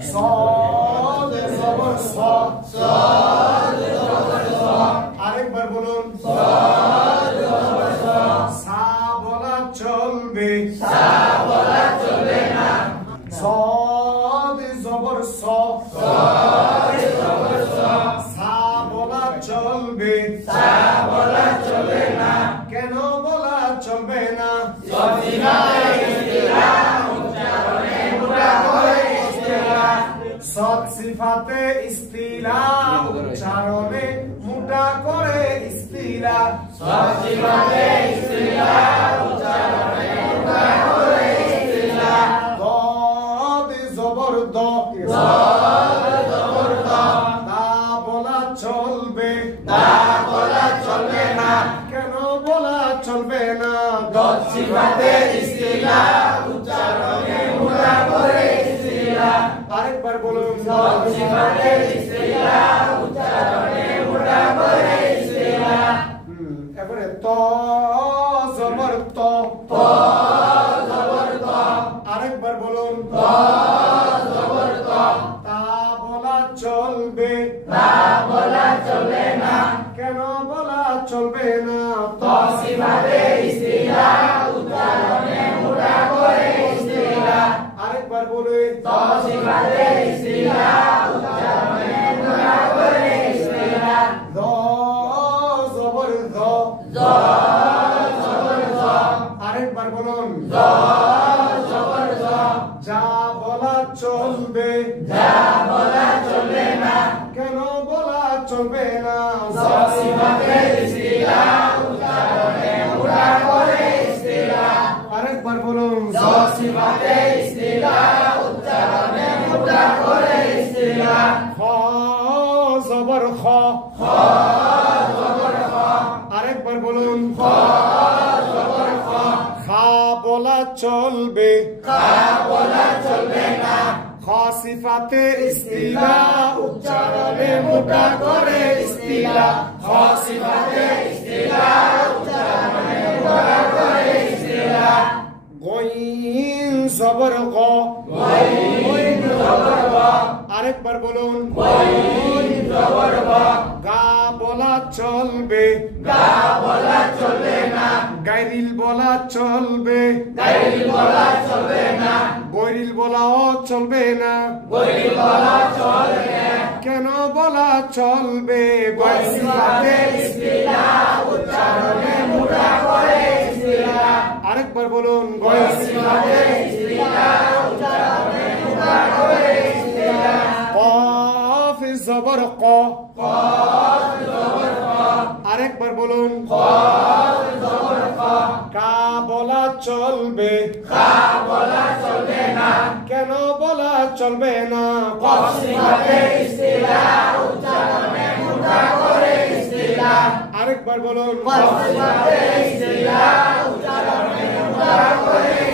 صاد زبر صا আরেকবার বলুন সা বলা চলবে صاد زبر صا সা বলা চলবে কেন বলা চলবে না সৎ সিফাতে ইস্তিলা উচ্চারণে মোটা করে ইস্তিলা দদ জবর দ তা বলা চলবে না কেন বলা চলবে না দদ সিফাতে ইস্তিলা উচ্চারণে মোটা করে ইস্তিলা আরেকবার বলুন এবারে ত জবর ত আরেকবার বলুন তা বলা চলবে না কেন বলা চলবে না ত আরেকবার বলে দ জবর দ আরেকবার বলুন যা বলা চলবে না কেন বলা চলবে না আরেকবার বলুন খ জবর খ আরেকবার বলুন খা বলা চলবে খ সিফাতে ইস্তিলা উচ্চারণে মোটা করে ইস্তিলা খ সিফাতে ইস্তিলা উচ্চারণে মোটা করে ইস্তিলা গইন জবর গ আরেকবার বলুন গা বলা চলবে গাইরিল বলা চলবে গৈরিল বলাও চলবে না কেন বলা চলবে আরেকবার বলুন কফ জবর ক আরেকবার বলুন কা বলা চলবে না কেন বলা চলবে না আরেকবার বলুন